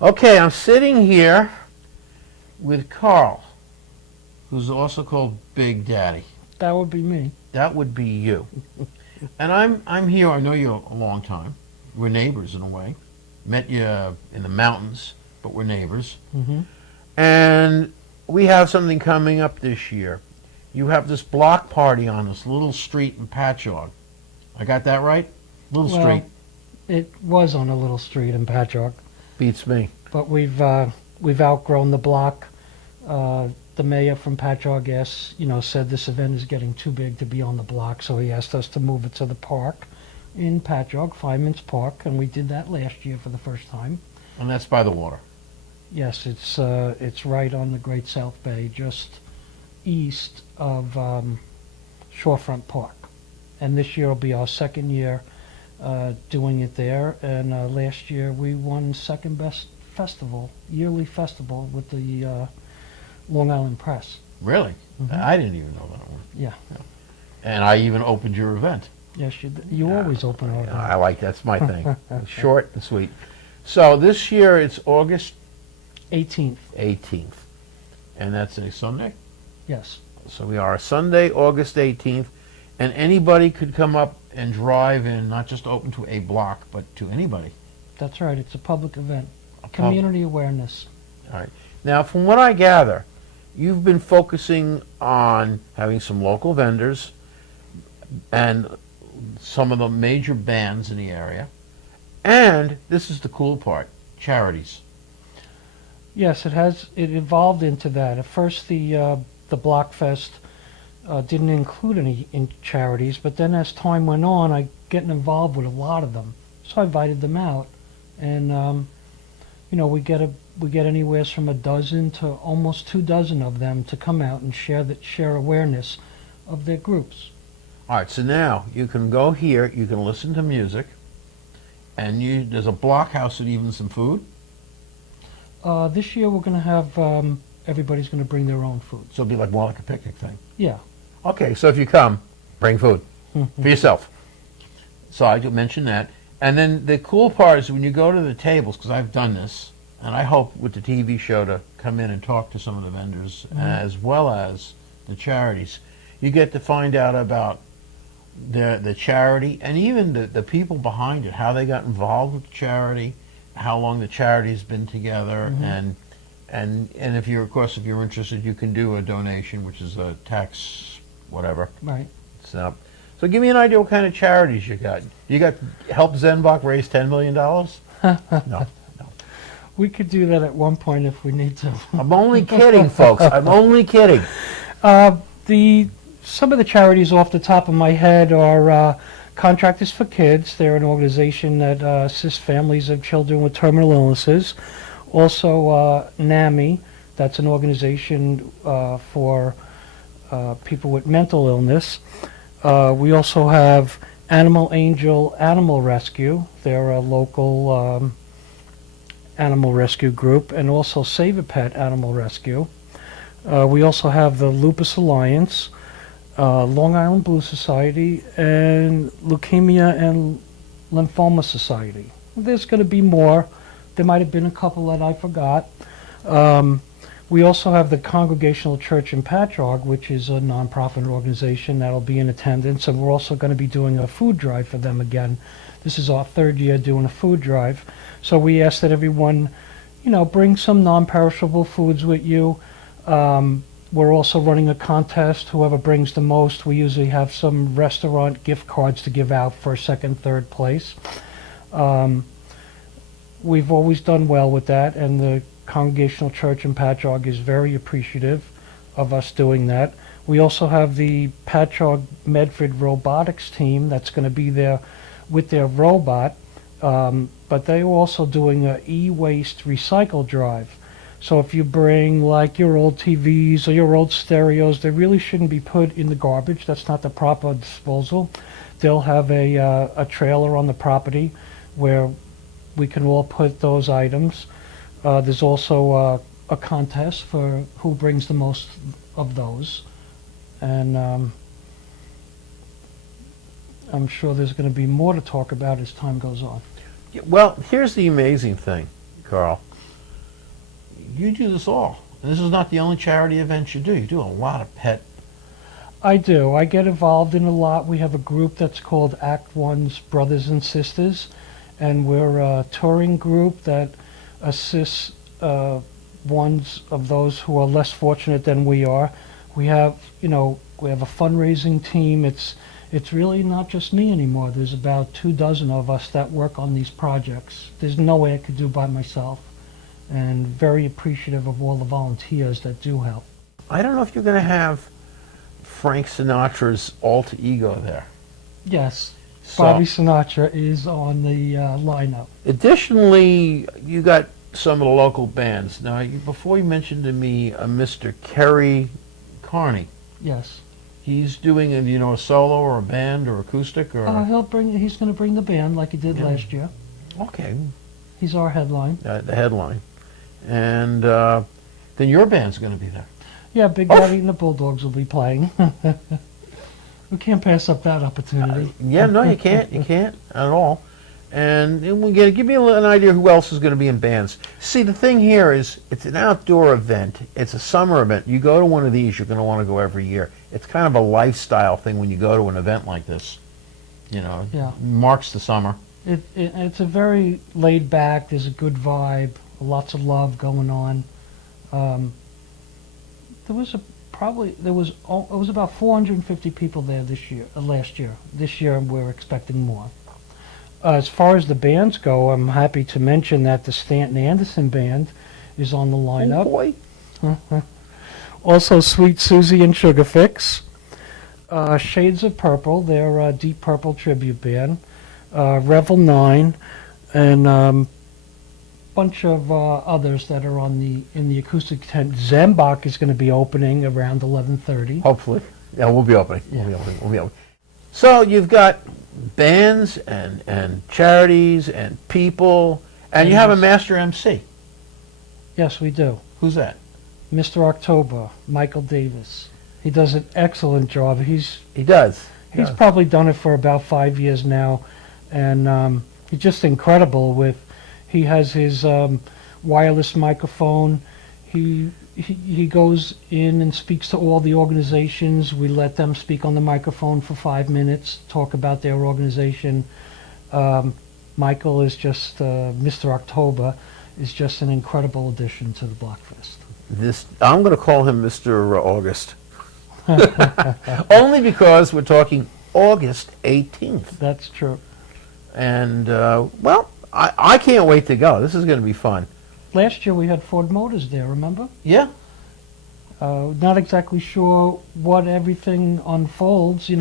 Okay, I'm sitting here with Karl, who's also called Big Daddy. That would be me. That would be you. And I'm here. I know you a long time. We're neighbors in a way. Met you in the mountains, but we're neighbors. Mm-hmm. And we have something coming up this year. You have this block party on this little street in Patchogue. I got that right? Little street. It was on a little street in Patchogue, Beats me. but we've outgrown the block. The mayor from Patchogue said this event is getting too big to be on the block, so he asked us to move it to the park in Patchogue, Fireman's Park, and we did that last year for the first time. And that's by the water. Yes, it's right on the Great South Bay, just east of Shorefront Park. And this year will be our second year doing it there. And last year we won second best festival, yearly festival with the Long Island Press. Really? Mhm. I didn't even know that one. Yeah. And I even opened your event. Yes, you always open our event. I like that's my thing. Short and sweet. So this year it's August 18th. 18th. And that's a Sunday? Yes. So we are Sunday, August 18th. And anybody could come up and drive in, not just open to a block, but to anybody. That's right. It's a public event. Community awareness. All right. Now, from what I gather, you've been focusing on having some local vendors and some of the major bands in the area. And this is the cool part, charities. Yes, it evolved into that. At first, the Block Fest didn't include any charities, but then as time went on, I getting involved with a lot of them. So I invited them out, and we get anywhere from a dozen to almost 24 of them to come out and share awareness of their groups. All right, so now you can go here, you can listen to music, and there's a blockhouse and even some food. This year we're going to have everybody's going to bring their own food. So it'll be like more like a picnic thing. Yeah. Okay, so if you come, bring food for yourself. So I just mentioned that. And then the cool part is when you go to the tables, because I've done this, and I hope with the TV show to come in and talk to some of the vendors as well as the charities, you get to find out about the charity and even the people behind it, how they got involved with the charity, how long the charity's been together, and if you're, of course, if you're interested, you can do a donation, which is a tax, whatever. Right. So give me an idea what kind of charities you got. You got help Zenbock raise $10 million? No. We could do that at one point if we need to. I'm only kidding, folks. I'm only kidding. Some of the charities off the top of my head are Contractors for Kids. They're an organization that assists families of children with terminal illnesses. Also, NAMI, that's an organization for people with mental illness. We also have Animal Angel Animal Rescue. They're a local animal rescue group, and also Save a Pet Animal Rescue. We also have the Lupus Alliance, Long Island Blue Society, and Leukemia and Lymphoma Society. There's going to be more. There might have been a couple that I forgot. We also have the Congregational Church in Patchogue, which is a nonprofit organization that'll be in attendance, and we're also going to be doing a food drive for them again. This is our third year doing a food drive. So we ask that everyone, bring some non-perishable foods with you. We're also running a contest. Whoever brings the most, we usually have some restaurant gift cards to give out for second, third place. We've always done well with that, and the Congregational Church in Patchogue is very appreciative of us doing that. We also have the Patchogue Medford robotics team that's going to be there with their robot, but they're also doing an e-waste recycle drive. So if you bring like your old TVs or your old stereos, they really shouldn't be put in the garbage. That's not the proper disposal. They'll have a trailer on the property where we can all put those items. There's also a contest for who brings the most of those. And I'm sure there's going to be more to talk about as time goes on. Well, here's the amazing thing, Karl. you do this all. And this is not the only charity event you do. You do a lot of pet. I do. I get involved in a lot. We have a group that's called Act One's Brothers and Sisters, and we're a touring group that assists ones of those who are less fortunate than we are. We have, we have a fundraising team. It's really not just me anymore. There's about 24 of us that work on these projects. There's no way I could do by myself, and very appreciative of all the volunteers that do help. I don't know if you're going to have Frank Sinatra's alter ego there. Yes, So, Bobby Sinatra is on the lineup. additionally, you got some of the local bands. Now, before you mentioned to me Mr. Kerry Carney. Yes. He's doing a solo or a band or acoustic or... He's going to bring the band like he did last year. Okay, He's our headline. the headline. And then your band's going to be there. Yeah, Big Daddy and the Bulldogs will be playing. We can't pass up that opportunity. Yeah, no, you can't. You can't at all. And we'll give me an idea who else is going to be in bands. See, the thing here is it's an outdoor event. It's a summer event. You go to one of these, you're going to want to go every year. It's kind of a lifestyle thing when you go to an event like this. Yeah. Marks the summer. It's a very laid back. There's a good vibe. Lots of love going on. There was about 450 people there last year. This year we're expecting more. As far as the bands go, I'm happy to mention that the Stanton Anderson Band is on the lineup. Oh, boy. Also, Sweet Susie and Sugar Fix. Shades of Purple, they're a Deep Purple tribute band. Revel 9, and bunch of others that are in the acoustic tent. Zenbock is going to be opening around 11:30. Hopefully. Yeah, we'll be opening. Yeah. We'll be opening. So you've got bands and charities and people, and you have a master MC. Yes, we do. Who's that? Mr. October, Michael Davis. He does an excellent job. He does. He's probably done it for about 5 years now, and he's just incredible. He has his wireless microphone. He goes in and speaks to all the organizations. We let them speak on the microphone for 5 minutes, talk about their organization. Michael is just, Mr. October is just an incredible addition to the Blockfest. I'm going to call him Mr. August. Only because we're talking August 18th. That's true. And, I can't wait to go. This is going to be fun. Last year we had Ford Motors there, remember? Yeah. Not exactly sure what everything unfolds. We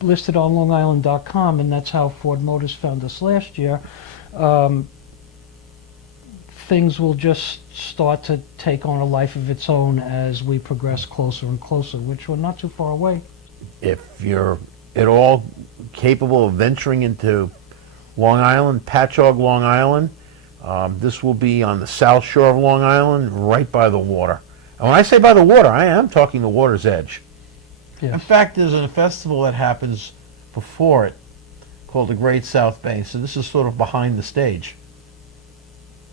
listed on LongIsland.com, and that's how Ford Motors found us last year. Things will just start to take on a life of its own as we progress closer and closer, which we're not too far away. If you're at all capable of venturing into Long Island, Patchogue, Long Island, this will be on the south shore of Long Island, right by the water. And when I say by the water, I am talking the water's edge. Yes. In fact, there's a festival that happens before it called the Great South Bay. So this is sort of behind the stage,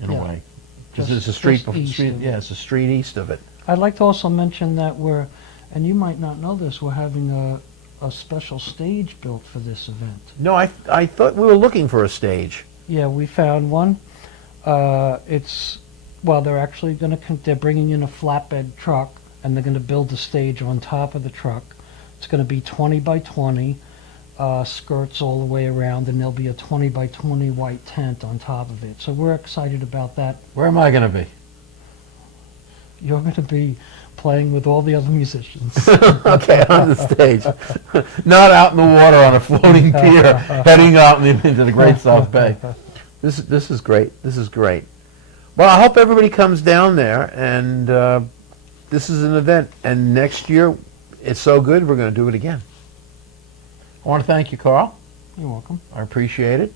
in a way. Because there's a street, it's a street east of it. I'd like to also mention that and you might not know this, we're having a special stage built for this event. No, I thought we were looking for a stage. Yeah, we found one. They're bringing in a flatbed truck, and they're going to build the stage on top of the truck. It's going to be 20 by 20, skirts all the way around, and there'll be a 20 by 20 white tent on top of it. So we're excited about that. Where am I going to be? You're going to be playing with all the other musicians. Okay, on the stage. Not out in the water on a floating pier, heading out into the Great South Bay. This is great. This is great. Well, I hope everybody comes down there, and this is an event. And next year, it's so good, we're going to do it again. I want to thank you, Karl. You're welcome. I appreciate it.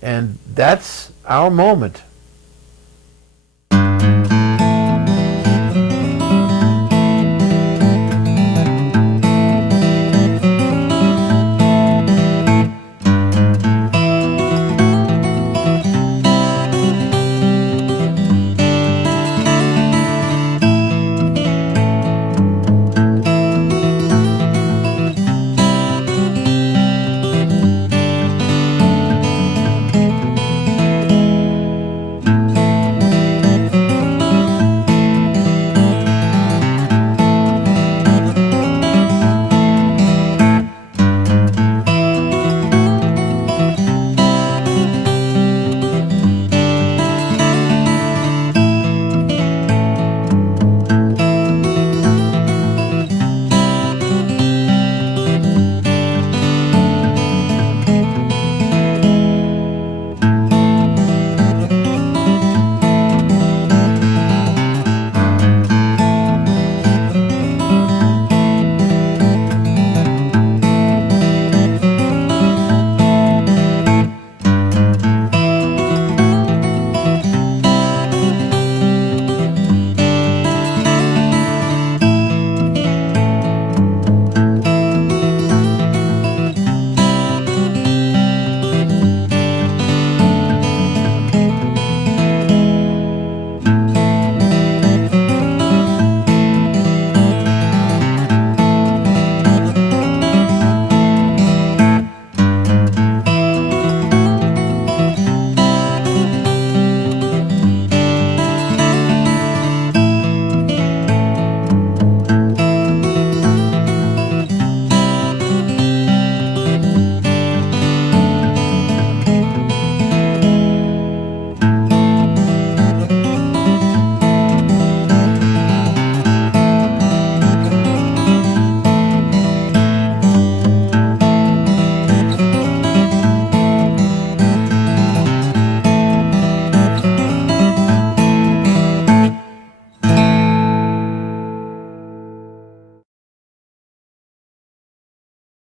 And that's our moment.